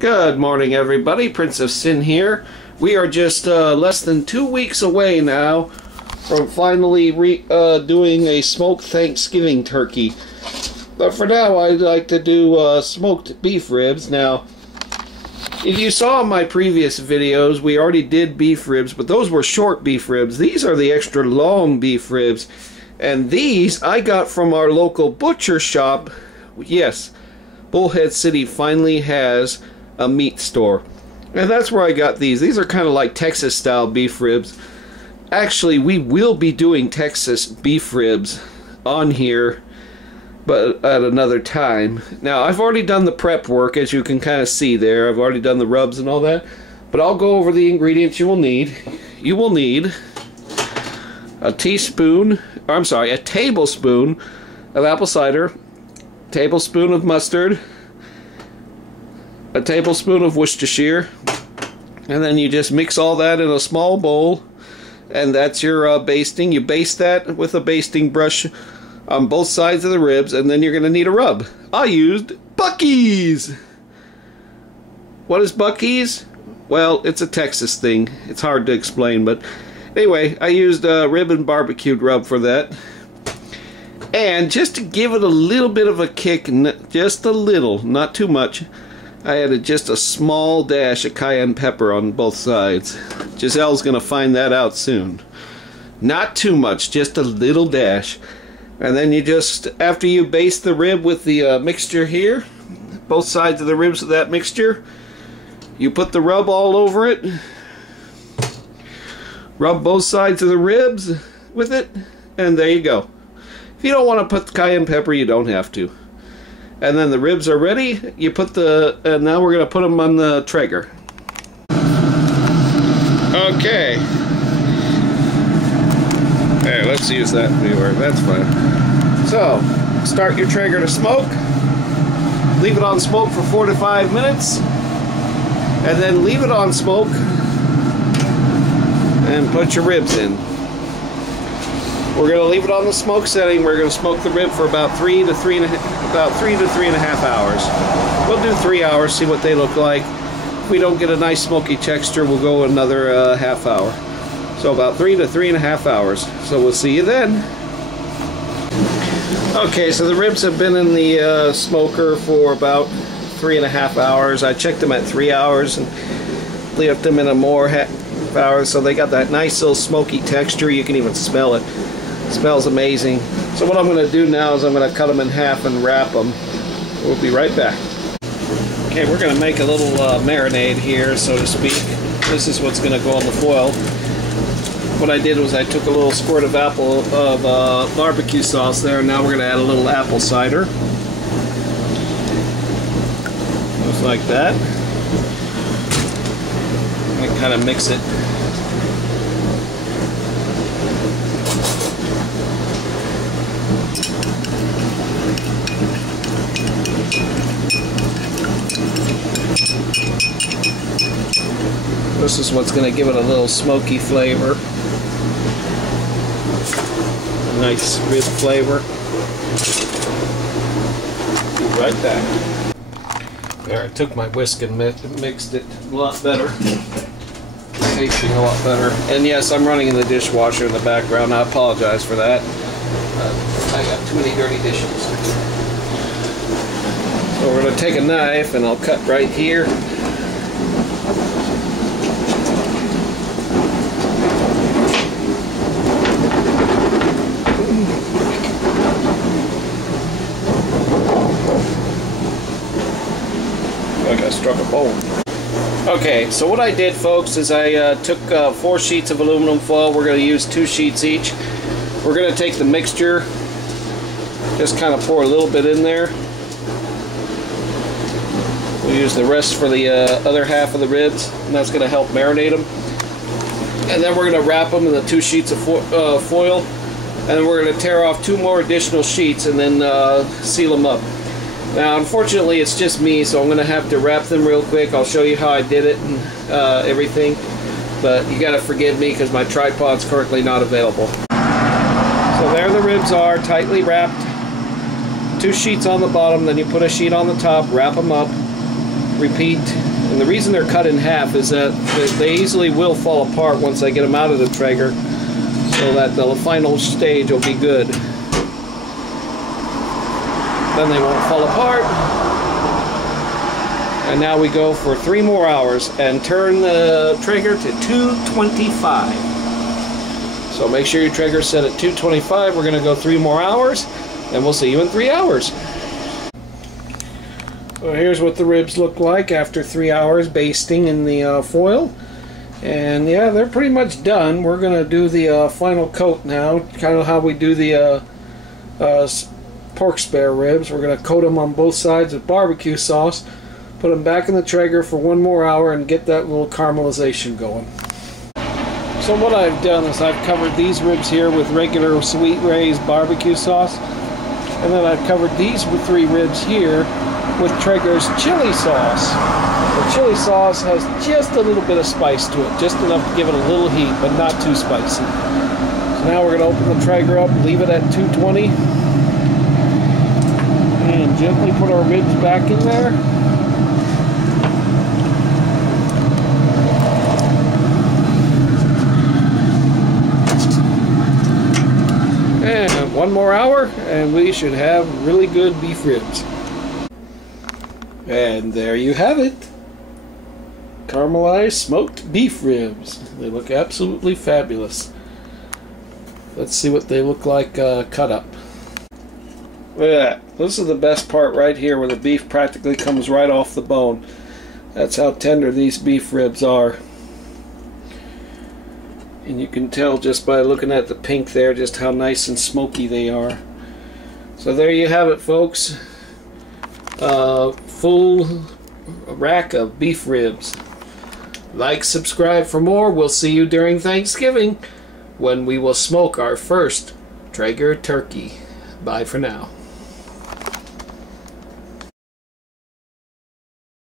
Good morning, everybody. Prince of Sin here. We are just less than 2 weeks away now from finally doing a smoked Thanksgiving turkey. But for now, I'd like to do smoked beef ribs. Now, if you saw my previous videos, we already did beef ribs, but those were short beef ribs. These are the extra long beef ribs. And these I got from our local butcher shop. Yes, Bullhead City finally has a meat store, and that's where I got these. These are kind of like Texas style beef ribs. Actually, we will be doing Texas beef ribs on here, but at another time. Now, I've already done the prep work, as you can kind of see there. I've already done the rubs and all that, but I'll go over the ingredients you will need. You will need a tablespoon of apple cider, tablespoon of mustard, a tablespoon of Worcestershire, and then you just mix all that in a small bowl, and that's your basting. You baste that with a basting brush on both sides of the ribs, and then you're going to need a rub. I used Buc-ee's. What is Buc-ee's? Well, it's a Texas thing. It's hard to explain, but anyway, I used rib and barbecued rub for that. And just to give it a little bit of a kick, just a little, not too much, I added just a small dash of cayenne pepper on both sides. Giselle's going to find that out soon. Not too much, just a little dash. And then you just, after you baste the rib with the mixture here, both sides of the ribs with that mixture, you put the rub all over it. Rub both sides of the ribs with it, and there you go. If you don't want to put cayenne pepper, you don't have to. And then the ribs are ready. You put and now we're going to put them on the Traeger. Okay. There, let's use that viewer. That's fine. So, start your Traeger to smoke. Leave it on smoke for 4 to 5 minutes. And then leave it on smoke. And put your ribs in. We're going to leave it on the smoke setting. We're going to smoke the rib for about 3 to 3.5 hours. We'll do 3 hours, see what they look like. If we don't get a nice smoky texture, we'll go another half hour. So about 3 to 3.5 hours. So we'll see you then. Okay, so the ribs have been in the smoker for about 3.5 hours. I checked them at 3 hours and left them in a more half hour, so they got that nice little smoky texture. You can even smell it. Smells amazing. So what I'm going to do now is I'm going to cut them in half and wrap them. We'll be right back. Okay, we're going to make a little marinade here, so to speak. This is what's going to go on the foil. What I did was I took a little squirt of barbecue sauce there, and now we're going to add a little apple cider. Just like that. And kind of mix it. This is what's going to give it a little smoky flavor. A nice rib flavor. Be right back. There, I took my whisk and mixed it a lot better. Tasting a lot better. And yes, I'm running in the dishwasher in the background. I apologize for that. I got too many dirty dishes. So we're going to take a knife and I'll cut right here. Like I struck a bone. Okay, so what I did, folks, is I took 4 sheets of aluminum foil. We're going to use 2 sheets each. We're going to take the mixture, just kind of pour a little bit in there. We'll use the rest for the other half of the ribs, and that's going to help marinate them. And then we're going to wrap them in the 2 sheets of foil, and then we're going to tear off 2 more additional sheets and then seal them up. Now, unfortunately, it's just me, so I'm going to have to wrap them real quick. I'll show you how I did it and everything, but you got to forgive me because my tripod's currently not available. So there the ribs are, tightly wrapped. 2 sheets on the bottom, then you put a sheet on the top, wrap them up. repeat. And the reason they're cut in half is that they easily will fall apart once I get them out of the Traeger, so that the final stage will be good. Then they won't fall apart. And now we go for 3 more hours and turn the Traeger to 225. So make sure your Traeger's set at 225. We're going to go 3 more hours, and we'll see you in 3 hours. So here's what the ribs look like after 3 hours basting in the foil. And yeah, they're pretty much done. We're going to do the final coat now, kind of how we do the pork spare ribs. We're going to coat them on both sides with barbecue sauce, put them back in the Traeger for 1 more hour, and get that little caramelization going. So what I've done is I've covered these ribs here with regular Sweet Ray's barbecue sauce, and then I've covered these 3 ribs here with Traeger's chili sauce. The chili sauce has just a little bit of spice to it, just enough to give it a little heat, but not too spicy. So now we're going to open the Traeger up, leave it at 220, and gently put our ribs back in there. And 1 more hour, and we should have really good beef ribs. And there you have it. Caramelized smoked beef ribs. They look absolutely fabulous. Let's see what they look like cut up. Look at that. This is the best part right here, where the beef practically comes right off the bone. That's how tender these beef ribs are. And you can tell just by looking at the pink there just how nice and smoky they are. So there you have it, folks. Full rack of beef ribs. Like, subscribe for more. We'll see you during Thanksgiving when we will smoke our first Traeger turkey. Bye for now.